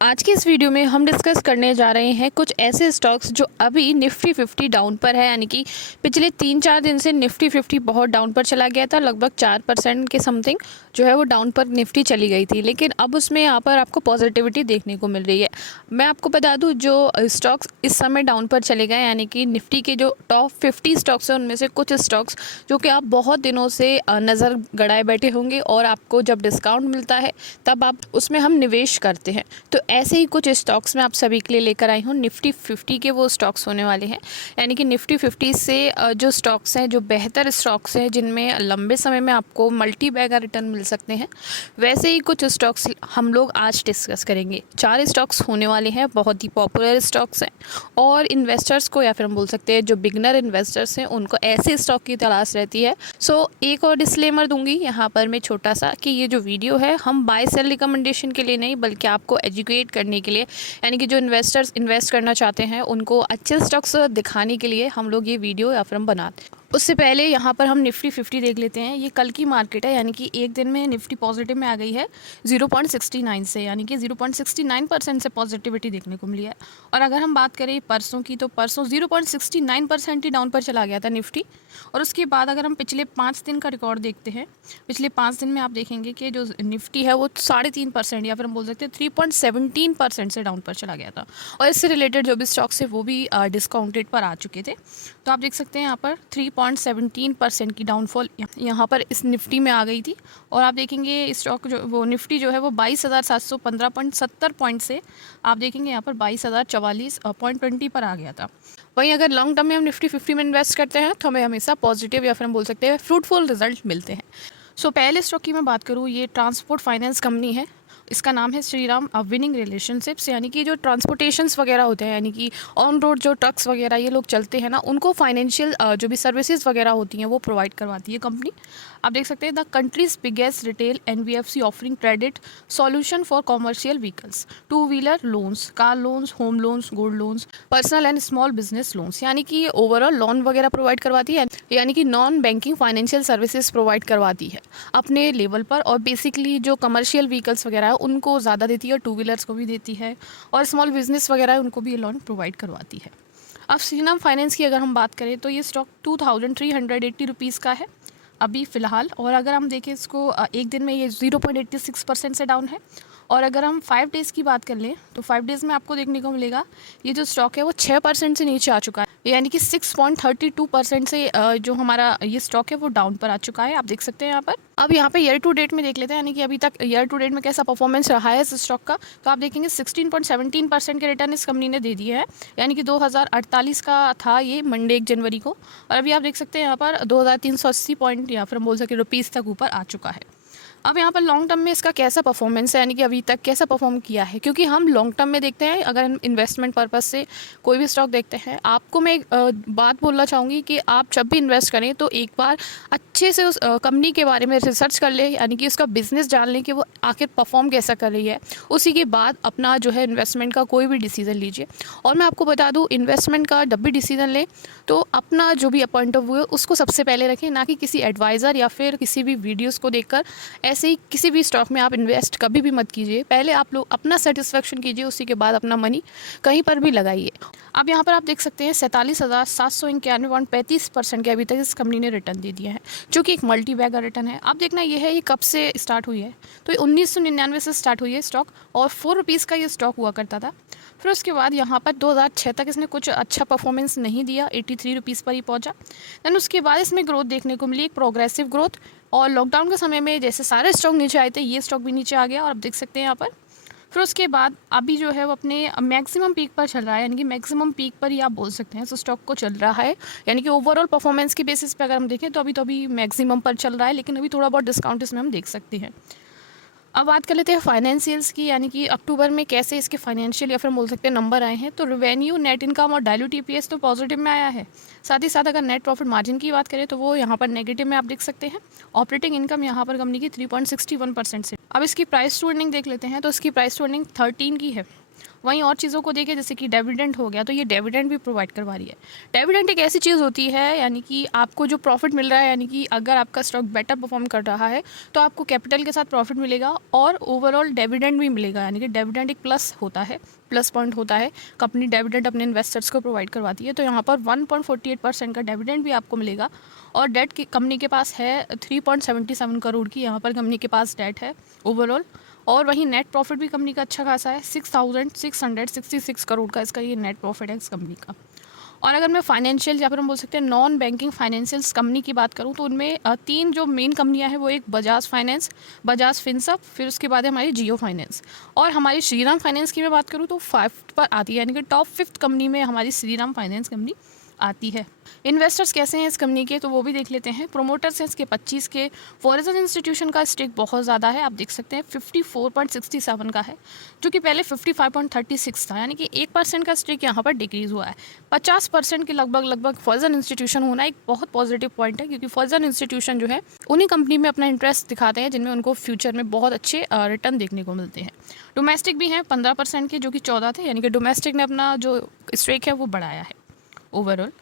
आज की इस वीडियो में हम डिस्कस करने जा रहे हैं कुछ ऐसे स्टॉक्स जो अभी निफ्टी 50 डाउन पर है, यानी कि पिछले 3-4 दिन से निफ्टी 50 बहुत डाउन पर चला गया था। लगभग 4% के समथिंग जो है वो डाउन पर निफ्टी चली गई थी, लेकिन अब उसमें यहाँ पर आपको पॉजिटिविटी देखने को मिल रही है। मैं आपको बता दूँ, जो स्टॉक्स इस समय डाउन पर चले गए, यानी कि निफ्टी के जो टॉप 50 स्टॉक्स हैं उनमें से कुछ स्टॉक्स जो कि आप बहुत दिनों से नज़र गड़ाए बैठे होंगे और आपको जब डिस्काउंट मिलता है तब आप उसमें हम निवेश करते हैं। तो ऐसे ही कुछ स्टॉक्स मैं आप सभी के लिए लेकर आई हूँ। निफ्टी 50 के वो स्टॉक्स होने वाले हैं, यानी कि निफ्टी 50 से जो स्टॉक्स हैं, जो बेहतर स्टॉक्स हैं जिनमें लंबे समय में आपको मल्टी बैगर रिटर्न मिल सकते हैं, वैसे ही कुछ स्टॉक्स हम लोग आज डिस्कस करेंगे। 4 स्टॉक्स होने वाले हैं, बहुत ही पॉपुलर स्टॉक्स हैं और इन्वेस्टर्स को, या फिर हम बोल सकते हैं जो बिगनर इन्वेस्टर्स हैं, उनको ऐसे स्टॉक की तलाश रहती है। सो एक और डिस्क्लेमर दूंगी यहाँ पर मैं छोटा सा, कि ये जो वीडियो है हम बाय सेल रिकमेंडेशन के लिए नहीं बल्कि आपको एजुकेट करने के लिए, यानी कि जो इन्वेस्टर्स इन्वेस्ट करना चाहते हैं उनको अच्छे स्टॉक्स दिखाने के लिए हम लोग ये वीडियो या फिर हम बनाते हैं। उससे पहले यहाँ पर हम निफ्टी 50 देख लेते हैं। ये कल की मार्केट है, यानी कि एक दिन में निफ्टी पॉजिटिव में आ गई है 0.69 से, यानी कि 0.69% से पॉजिटिविटी देखने को मिली है। और अगर हम बात करें परसों की, तो परसों 0.69% ही डाउन पर चला गया था निफ्टी। और उसके बाद अगर हम पिछले 5 दिन का रिकॉर्ड देखते हैं, पिछले 5 दिन में आप देखेंगे कि जो निफ्टी है वो 3.5% या फिर हम बोल सकते हैं 3.17% से डाउन पर चला गया था। और इससे रिलेटेड जो भी स्टॉक्स है वो भी डिस्काउंटेड पर आ चुके थे। तो आप देख सकते हैं यहाँ पर 3.17% की डाउनफॉल यहाँ पर इस निफ्टी में आ गई थी। और आप देखेंगे स्टॉक जो वो निफ्टी जो है वो 22,715.70 पॉइंट से आप देखेंगे यहाँ पर 22,044.20 पर आ गया था। वहीं अगर लॉन्ग टर्म में हम निफ्टी 50 में इन्वेस्ट करते हैं तो हमें हमेशा पॉजिटिव या फिर हम बोल सकते हैं फ्रूटफुल रिजल्ट मिलते हैं। सो पहले स्टॉक की मैं बात करूँ, ये ट्रांसपोर्ट फाइनेंस कंपनी है। इसका नाम है श्रीराम विनिंग रिलेशनशिप्स, यानी कि जो ट्रांसपोर्टेशंस वगैरह होते हैं, यानी कि ऑन रोड जो ट्रक्स वगैरह ये लोग चलते हैं ना, उनको फाइनेंशियल जो भी सर्विसेज वगैरह होती हैं वो प्रोवाइड करवाती है कंपनी। आप देख सकते हैं the countries biggest retail NBFC offering credit solution for commercial vehicles, two wheeler loans, car loans, home loans, gold loans, personal and small business loans, यानी कि ओवरऑल लोन वगैरह प्रोवाइड करवाती है, यानी कि non banking financial services provide करवाती है अपने लेवल पर। और बेसिकली जो कमर्शियल व्हीकल्स वगैरह है उनको ज़्यादा देती है, टू व्हीलर्स को भी देती है, और स्मॉल बिजनेस वगैरह है उनको भी ये लोन प्रोवाइड करवाती है। अब श्रीराम फाइनेंस की अगर हम बात करें तो ये स्टॉक 2380 रुपीज़ का है अभी फ़िलहाल। और अगर हम देखें इसको एक दिन में ये 0.86% से डाउन है। और अगर हम 5 डेज़ की बात कर लें तो 5 डेज़ में आपको देखने को मिलेगा ये जो स्टॉक है वो 6% से नीचे आ चुका है, यानी कि 6.32% से जो हमारा ये स्टॉक है वो डाउन पर आ चुका है। आप देख सकते हैं यहाँ पर। अब यहाँ पे ईयर टू डेट में देख लेते हैं, यानी कि अभी तक ईयर टू डेट में कैसा परफॉर्मेंस रहा है इस स्टॉक का। तो आप देखेंगे 16.17% के रिटर्न इस कंपनी ने दे दिए हैं, यानी कि 2048 का था ये मंडे 1 जनवरी को। और अभी आप देख सकते हैं यहाँ पर 2380 पॉइंट या फिर हम बोल सकते रुपीज़ तक ऊपर आ चुका है। अब यहाँ पर लॉन्ग टर्म में इसका कैसा परफॉर्मेंस है, यानी कि अभी तक कैसा परफॉर्म किया है, क्योंकि हम लॉन्ग टर्म में देखते हैं। अगर हम इन्वेस्टमेंट पर्पस से कोई भी स्टॉक देखते हैं, आपको मैं एक बात बोलना चाहूँगी कि आप जब भी इन्वेस्ट करें तो एक बार अच्छे से उस कंपनी के बारे में रिसर्च कर ले, यानी कि उसका बिजनेस जान लें कि वो आखिर परफॉर्म कैसा कर रही है। उसी के बाद अपना जो है इन्वेस्टमेंट का कोई भी डिसीज़न लीजिए। और मैं आपको बता दूँ, इन्वेस्टमेंट का जब भी डिसीज़न लें तो अपना जो भी पॉइंट ऑफ व्यू है उसको सबसे पहले रखें, ना कि किसी एडवाइज़र या फिर किसी भी वीडियोज़ को देखकर ऐसे ही किसी भी स्टॉक में आप इन्वेस्ट कभी भी मत कीजिए। पहले आप लोग अपना सेटिस्फेक्शन कीजिए, उसी के बाद अपना मनी कहीं पर भी लगाइए। अब यहाँ पर आप देख सकते हैं 47,791.35% के अभी तक इस कंपनी ने रिटर्न दे दिए हैं, जो कि एक मल्टी बैगर रिटर्न है। अब देखना ये है ये कब से स्टार्ट हुई है, तो ये 1999 से स्टार्ट हुई है स्टॉक, और 4 रुपीज़ का ये स्टॉक हुआ करता था। फिर उसके बाद यहाँ पर 2006 तक इसने कुछ अच्छा परफॉर्मेंस नहीं दिया, 83 रुपीज़ पर ही पहुँचा। दैन उसके बाद इसमें ग्रोथ देखने को मिली, एक प्रोग्रेसिव ग्रोथ। और लॉकडाउन के समय में जैसे सारे स्टॉक नीचे आए थे, ये स्टॉक भी नीचे आ गया, और आप देख सकते हैं यहाँ पर। फिर उसके बाद अभी जो है वो अपने मैक्सिमम पीक पर चल रहा है, यानी कि मैक्सिमम पीक पर ही आप बोल सकते हैं तो स्टॉक को चल रहा है। यानी कि ओवरऑल परफॉर्मेंस के बेसिस पे अगर हम देखें तो अभी मैक्सिमम पर चल रहा है, लेकिन अभी थोड़ा बहुत डिस्काउंट इसमें हम देख सकते हैं। अब बात कर लेते हैं फाइनेंशियल्स की, यानी कि अक्टूबर में कैसे इसके फाइनेंशियल या फिर बोल सकते हैं नंबर आए हैं। तो रेवेन्यू, नेट इनकम और डायल्यूट ईपीएस तो पॉजिटिव में आया है। साथ ही साथ अगर नेट प्रॉफिट मार्जिन की बात करें तो वो यहाँ पर नेगेटिव में आप देख सकते हैं। ऑपरेटिंग इनकम यहाँ पर कंपनी की 3.61% से। अब इसकी प्राइस टू अर्निंग देख लेते हैं, तो इसकी प्राइस टू अर्निंग 13 की है। वहीं और चीज़ों को देखें जैसे कि डिविडेंड हो गया, तो ये डिविडेंड भी प्रोवाइड करवा रही है। डिविडेंड एक ऐसी चीज़ होती है यानी कि आपको जो प्रॉफिट मिल रहा है, यानी कि अगर आपका स्टॉक बेटर परफॉर्म कर रहा है तो आपको कैपिटल के साथ प्रॉफिट मिलेगा और ओवरऑल डिविडेंड भी मिलेगा। यानी कि डिविडेंड एक प्लस होता है, प्लस पॉइंट होता है। कंपनी डिविडेंड अपने इन्वेस्टर्स को प्रोवाइड करवाती है, तो यहाँ पर 1.48% का डिविडेंड भी आपको मिलेगा। और डेट की कंपनी के पास है 3.77 करोड़ की, यहाँ पर कंपनी के पास डेट है ओवरऑल। और वहीं नेट प्रॉफिट भी कंपनी का अच्छा खासा है, 6,666 करोड़ का इसका ये नेट प्रॉफिट है इस कंपनी का। और अगर मैं फाइनेंशियल या फिर हम बोल सकते हैं नॉन बैंकिंग फाइनेंशियल्स कंपनी की बात करूं तो उनमें तीन जो मेन कंपनियां हैं वो एक बजाज फाइनेंस, बजाज फिनसर्व, फिर उसके बाद है हमारी जियो फाइनेंस। और हमारी श्रीराम फाइनेंस की मैं बात करूं तो 5 पर आती है, यानी कि टॉप 5 कंपनी में हमारी श्रीराम फाइनेंस कंपनी आती है। इन्वेस्टर्स कैसे हैं इस कंपनी के, तो वो भी देख लेते हैं। प्रोमोटर्स हैं इसके 25 के। फॉरेन इंस्टीट्यूशन का स्टेक बहुत ज़्यादा है, आप देख सकते हैं 54.67 का है, जो कि पहले 55.36 था, यानी कि 1% का स्टेक यहाँ पर डिक्रीज़ हुआ है। 50% के लगभग फॉरेन इंस्टीट्यूशन होना एक बहुत पॉजिटिव पॉइंट है, क्योंकि फॉरेन इंस्टीट्यूशन जो है उन्हीं कंपनी में अपना इंटरेस्ट दिखाते हैं जिनमें उनको फ्यूचर में बहुत अच्छे रिटर्न देखने को मिलते हैं। डोमेस्टिक भी हैं 15% के, जो कि 14 थे, यानी कि डोमेस्टिक ने अपना जो स्टेक है वो बढ़ाया है ओवरऑल।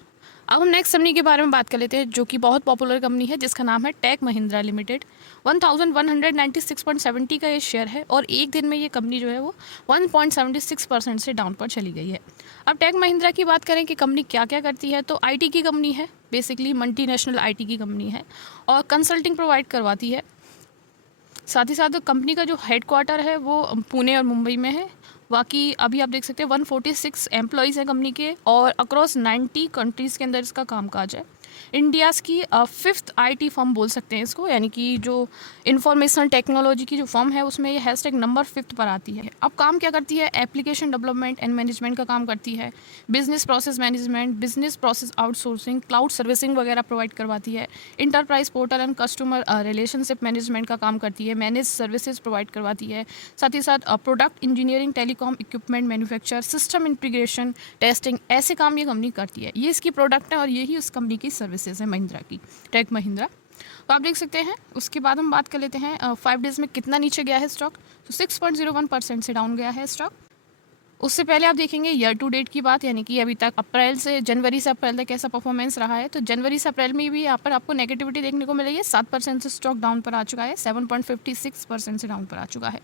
अब हम नेक्स्ट कंपनी के बारे में बात कर लेते हैं, जो कि बहुत पॉपुलर कंपनी है जिसका नाम है टेक महिंद्रा लिमिटेड। 1196.70 का ये शेयर है और एक दिन में ये कंपनी जो है वो 1.76% से डाउन पर चली गई है। अब टेक महिंद्रा की बात करें कि कंपनी क्या क्या करती है, तो आईटी की कंपनी है, बेसिकली मल्टीनेशनल आईटी की कंपनी है और कंसल्टिंग प्रोवाइड करवाती है। साथ ही साथ कंपनी का जो हेडक्वार्टर है वो पुणे और मुंबई में है। बाकी अभी आप देख सकते हैं 146 एम्प्लॉयज़ हैं कंपनी के और अक्रॉस 90 कंट्रीज़ के अंदर इसका कामकाज है। इंडियाज़ की 5th आईटी फर्म बोल सकते हैं इसको, यानी कि जो इंफॉर्मेशन टेक्नोलॉजी की जो फर्म है उसमें ये हैशटैग नंबर 5th पर आती है। अब काम क्या करती है, एप्लीकेशन डेवलपमेंट एंड मैनेजमेंट का काम करती है, business process management, business process outsourcing, cloud servicing वगैरह प्रोवाइड करवाती है, enterprise portal and customer relationship management का काम करती है, मैनेज सर्विसेज प्रोवाइड करवाती है, साथ ही साथ product engineering, telecom equipment manufacture, system integration, testing, ऐसे काम ये कंपनी करती है। ये इसकी प्रोडक्ट है और यही उस कंपनी की सर्विसेज है महिंद्रा की, टेक महिंद्रा। तो आप देख सकते हैं। उसके बाद हम बात कर लेते हैं 5 डेज़ में कितना नीचे गया है स्टॉक, तो 6.01% से डाउन गया है स्टॉक। उससे पहले आप देखेंगे ईयर टू डेट की बात, यानी कि अभी तक जनवरी से अप्रैल तक कैसा परफॉर्मेंस रहा है, तो जनवरी से अप्रैल में भी यहाँ पर आपको नेगेटिविटी देखने को मिलेगी। 7% से स्टॉक डाउन पर आ चुका है, 7.56% से डाउन पर आ चुका है।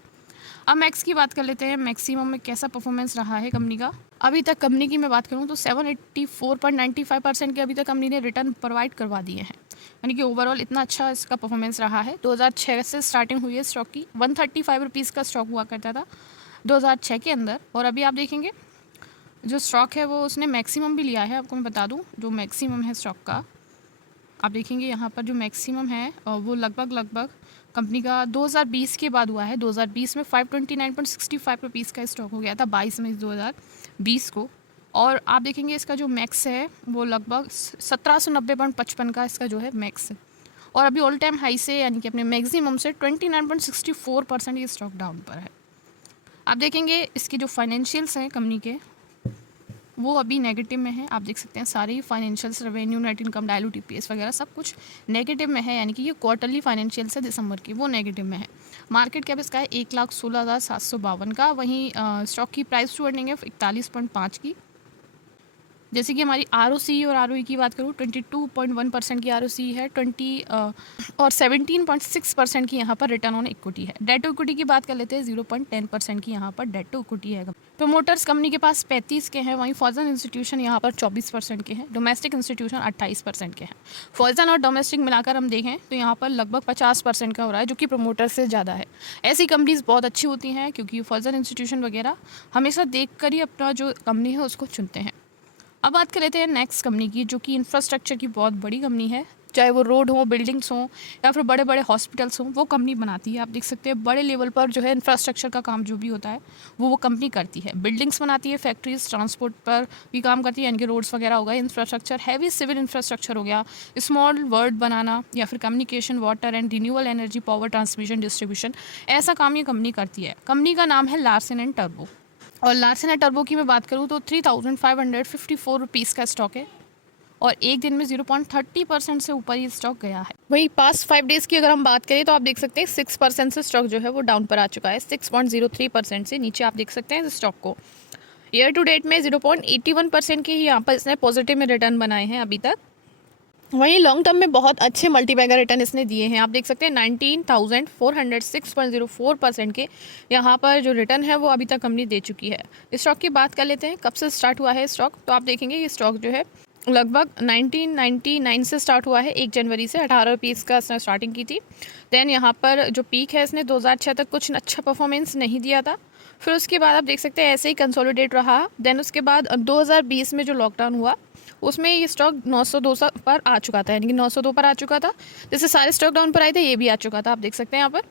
अब मैक्स की बात कर लेते हैं, मैक्सिमम में कैसा परफॉर्मेंस रहा है कंपनी का। अभी तक कंपनी की मैं बात करूँ तो 784.95% के अभी तक कंपनी ने रिटर्न प्रोवाइड करवा दिए हैं, यानी कि ओवरऑल इतना अच्छा इसका परफॉर्मेंस रहा है। 2006 से स्टार्टिंग हुई है स्टॉक की, 135 रुपीज़ का स्टॉक हुआ करता था 2006 के अंदर, और अभी आप देखेंगे जो स्टॉक है वो उसने मैक्सिमम भी लिया है। आपको मैं बता दूं जो मैक्सिमम है स्टॉक का, आप देखेंगे यहाँ पर जो मैक्सिमम है वो लगभग कंपनी का 2020 के बाद हुआ है। 2020 में 529.65 रुपीज़ का स्टॉक हो गया था 22 मई 2020 को, और आप देखेंगे इसका जो मैक्स है वो लगभग 1790.55 का इसका जो है मैक्स है, और अभी ऑल टाइम हाई से यानी कि अपने मैक्सिमम से 29.64% ये स्टॉक डाउन पर है। आप देखेंगे इसके जो फाइनेंशियल्स हैं कंपनी के वो अभी नेगेटिव में है। आप देख सकते हैं सारे ही financials, revenue, net income, dilute EPS वगैरह सब कुछ नेगेटिव में है, यानी कि ये क्वार्टरली फाइनेंशियल्स है दिसंबर की, वो नेगेटिव में है। मार्केट कैप इसका है 1,16,752 का। वहीं स्टॉक की प्राइस टू अर्निंग है 41.5 की। जैसे कि हमारी ROC और ROE की बात करूँ 22.1% की ROC है, 20 और 17.6% की यहाँ पर रिटर्न ऑन इक्विटी है। डेट टू इक्विटी की बात कर लेते हैं 0.10% की यहाँ पर डेट टू इक्विटी है। प्रमोटर्स कंपनी के पास 35 के हैं, वहीं फॉरेन इंस्टीट्यूशन यहाँ पर 24% के हैं, डोमेस्टिक इंस्टीट्यूशन 28% के हैं। फॉरेन और डोमेस्टिक मिलाकर हम देखें तो यहाँ पर लगभग 50% का हो रहा है, जो कि प्रमोटर से ज़्यादा है। ऐसी कंपनीज बहुत अच्छी होती हैं क्योंकि फॉरेन इंस्टीट्यूशन वगैरह हमेशा देख कर ही अपना जो कंपनी है उसको चुनते हैं। अब बात कर लेते हैं नेक्स्ट कंपनी की, जो कि इंफ्रास्ट्रक्चर की बहुत बड़ी कंपनी है, चाहे वो रोड हो, बिल्डिंग्स हों या फिर बड़े बड़े हॉस्पिटल्स हों, वो कंपनी बनाती है। आप देख सकते हैं बड़े लेवल पर जो है इंफ्रास्ट्रक्चर का काम जो भी होता है वो कंपनी करती है। बिल्डिंग्स बनाती है, फैक्ट्रीज, ट्रांसपोर्ट पर भी काम करती है, यानी कि रोड्स वगैरह हो गए, इंफ्रास्ट्रक्चर, हैवी सिविल इंफ्रास्ट्रक्चर हो गया, स्मॉल वर्ल्ड बनाना या फिर communication, water and renewable energy, power transmission, distribution, ऐसा काम ये कंपनी करती है। कंपनी का नाम है लार्सन एंड टर्बो, और लार्सन एंड टर्बो की मैं बात करूँ तो 3,554 रुपीज़ का स्टॉक है और एक दिन में 0.30% से ऊपर ये स्टॉक गया है। वही पास्ट 5 डेज़ की अगर हम बात करें तो आप देख सकते हैं 6% से स्टॉक जो है वो डाउन पर आ चुका है। 6.03% से नीचे आप देख सकते हैं इस स्टॉक को। ईयर टू डेट में 0.81% की यहाँ पर इसने पॉजिटिव में रिटर्न बनाए हैं अभी तक। वहीं लॉन्ग टर्म में बहुत अच्छे मल्टीबैगर रिटर्न इसने दिए हैं। आप देख सकते हैं 19,406.04% के यहाँ पर जो रिटर्न है वो अभी तक कंपनी दे चुकी है। इस स्टॉक की बात कर लेते हैं कब से स्टार्ट हुआ है स्टॉक। तो आप देखेंगे ये स्टॉक जो है लगभग 1999 से स्टार्ट हुआ है। 1 जनवरी से 18 रुपीज़ का इसने स्टार्टिंग की थी। देन यहाँ पर जो पीक है इसने 2006 तक कुछ अच्छा परफॉर्मेंस नहीं दिया था। फिर उसके बाद आप देख सकते हैं ऐसे ही कंसोलिडेट रहा। देन उसके बाद 2020 में जो लॉकडाउन हुआ उसमें ये स्टॉक 902 पर आ चुका था, यानी कि 902 पर आ चुका था। जैसे सारे स्टॉक डाउन पर आए थे ये भी आ चुका था, आप देख सकते हैं यहाँ पर।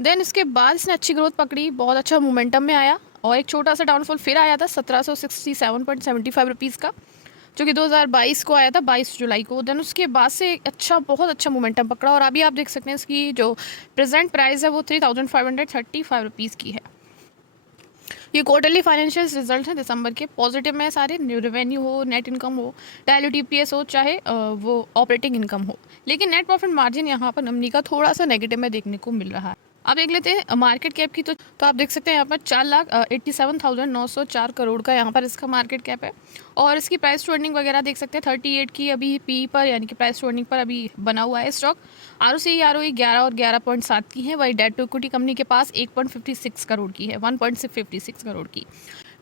देन इसके बाद इसने अच्छी ग्रोथ पकड़ी, बहुत अच्छा मोमेंटम में आया और एक छोटा सा डाउनफॉल फिर आया था 1767.75 रुपीज़ का, जो कि 2022 को आया था 22 जुलाई को। देन उसके बाद से अच्छा बहुत अच्छा मोमेंटम पकड़ा और अभी आप देख सकते हैं इसकी जो प्रेजेंट प्राइस है वो 3535 रुपीज़ की है। ये क्वार्टरली फाइनेंशियल रिजल्ट है दिसंबर के, पॉजिटिव में सारे, रेवेन्यू हो, नेट इनकम हो, डायल्यूट ईपीएस हो, चाहे वो ऑपरेटिंग इनकम हो। लेकिन नेट प्रॉफिट मार्जिन यहाँ पर कंपनी का थोड़ा सा नेगेटिव में देखने को मिल रहा है। अब देख लेते हैं मार्केट कैप की। तो आप देख सकते हैं यहाँ पर 4,87,904 करोड़ का यहाँ पर इसका मार्केट कैप है और इसकी प्राइस टू अर्निंग वगैरह देख सकते हैं 38 की अभी पी पर, यानी कि प्राइस टू अर्निंग पर अभी बना हुआ है स्टॉक। ROCE 11 और 11.7 की है। वही डेट टू इक्विटी कंपनी के पास 1.56 करोड़ की है, 1.56 करोड़ की।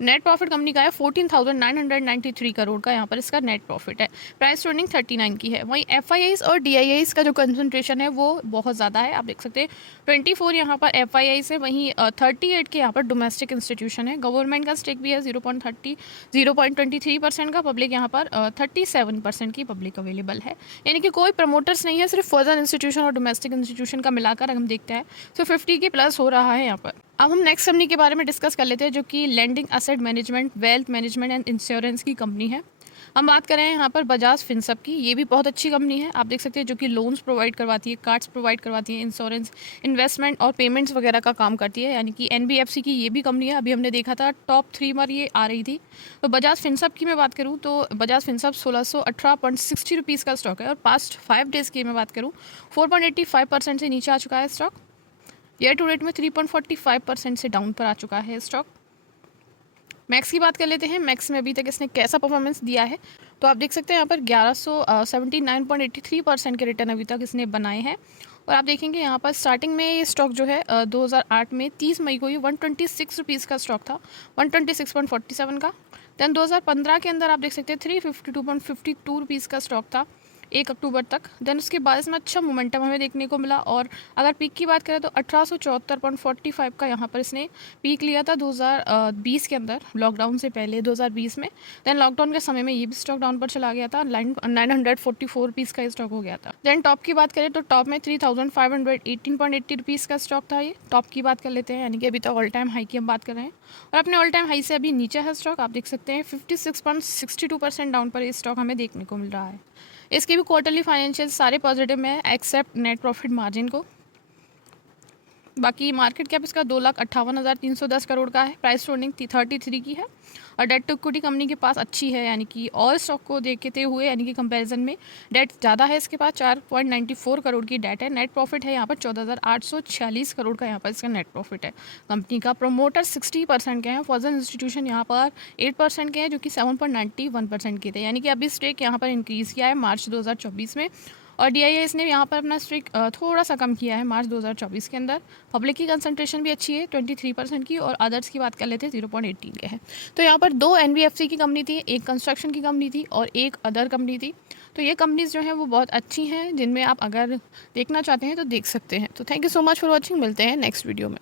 नेट प्रॉफिट कंपनी का है 14,993 करोड़ का यहाँ पर इसका नेट प्रॉफिट है। प्राइस टू अर्निंग 39 की है। वहीं FIIs और DIIs का जो कंसंट्रेशन है वो बहुत ज़्यादा है, आप देख सकते हैं 24 यहाँ पर FIIs है, वहीं 38 के यहाँ पर डोमेस्टिक इंस्टीट्यूशन है। गवर्नमेंट का स्टेक भी है 0.23% का। पब्लिक यहाँ पर 37% की पब्लिक अवेलेबल है, यानी कि कोई प्रमोटर्स नहीं है, सिर्फ फॉरेन इंस्टीट्यूशन और डोमेस्टिक इंस्टीट्यूशन का मिलाकर हम देखते हैं तो 50 के प्लस हो रहा है यहाँ पर। अब हम नेक्स्ट कंपनी के बारे में डिस्कस कर लेते हैं, जो कि lending asset management, wealth management and insurance की कंपनी है। हम बात करें यहाँ पर बजाज फिनसर्व की। ये भी बहुत अच्छी कंपनी है, आप देख सकते हैं, जो कि लोन्स प्रोवाइड करवाती है, कार्ड्स प्रोवाइड करवाती है, इंश्योरेंस, इन्वेस्टमेंट और पेमेंट्स वगैरह का काम करती है, यानी कि NBFC की ये भी कंपनी है। अभी हमने देखा था टॉप 3 पर ये आ रही थी। तो बजाज फिनसर्व की मैं बात करूँ तो बजाज फिनसर्व 1618.60 रुपीज़ का स्टॉक है और पास्ट 5 डेज़ की मैं बात करूँ 4.85% से नीचे आ चुका है स्टॉक। ईयर टू डेट में 3.45% से डाउन पर आ चुका है स्टॉक। मैक्स की बात कर लेते हैं। मैक्स में अभी तक इसने कैसा परफॉर्मेंस दिया है तो आप देख सकते हैं यहाँ पर 1179.83% के रिटर्न अभी तक इसने बनाए हैं। और आप देखेंगे यहाँ पर स्टार्टिंग में ये स्टॉक जो है 2008 में 30 मई को ये 126 रुपीज़ का स्टॉक था, 126.47 का। देन 2015 के अंदर आप देख सकते हैं 352.52 रुपीज़ का स्टॉक था 1 अक्टूबर तक। देन उसके बाद इसमें अच्छा मोमेंटम हमें देखने को मिला और अगर पीक की बात करें तो 1874.45 का यहाँ पर इसने पीक लिया था 2020 के अंदर, लॉकडाउन से पहले 2020 में। देन लॉकडाउन के समय में ये भी स्टॉक डाउन पर चला गया था, 944 रुपीज़ का स्टॉक हो गया था। देन टॉप की बात करें तो टॉप में 3518.80 रुपीज़ का स्टॉक था। ये टॉप की बात कर लेते हैं, यानी कि अभी तक ऑल टाइम हाई की हम बात कर रहे हैं और अपने ऑल टाइम हाई से अभी नीचे है स्टॉक। आप देख सकते हैं 56.62% डाउन पर ये स्टॉक हमें देखने को मिल रहा है। इसकी भी क्वार्टरली फाइनेंशियल सारे पॉजिटिव में है एक्सेप्ट नेट प्रॉफिट मार्जिन को। बाकी मार्केट कैप इसका 2,58,310 करोड़ का है। प्राइस टू अर्निंग 33 की है और डेट टू इक्विटी कंपनी के पास अच्छी है, यानी कि और स्टॉक को देखते हुए, यानी कि कंपैरिजन में डेट ज़्यादा है इसके पास, 4.94 करोड़ की डेट है। नेट प्रॉफिट है यहाँ पर 14,846 करोड़ का यहाँ पर इसका नेट प्रॉफिट है। कंपनी का प्रोमोटर 60% के हैं, फॉरेन इंस्टीट्यूशन यहाँ पर 8% के हैं, जो कि 7.91% के थे, यानी कि अभी स्टेक यहाँ पर इंक्रीज़ किया है मार्च 2024 में। और DIIs ने यहाँ पर अपना स्टेक थोड़ा सा कम किया है मार्च 2024 के अंदर। पब्लिक की कंसंट्रेशन भी अच्छी है 23% की और अदर्स की बात कर लेते हैं 0.18 के हैं। तो यहाँ पर 2 NBFC की कंपनी थी, एक कंस्ट्रक्शन की कंपनी थी और एक अदर कंपनी थी। तो ये कंपनीज जो हैं वो बहुत अच्छी हैं, जिनमें आप अगर देखना चाहते हैं तो देख सकते हैं। तो thank you so much for watching, मिलते हैं नेक्स्ट वीडियो में।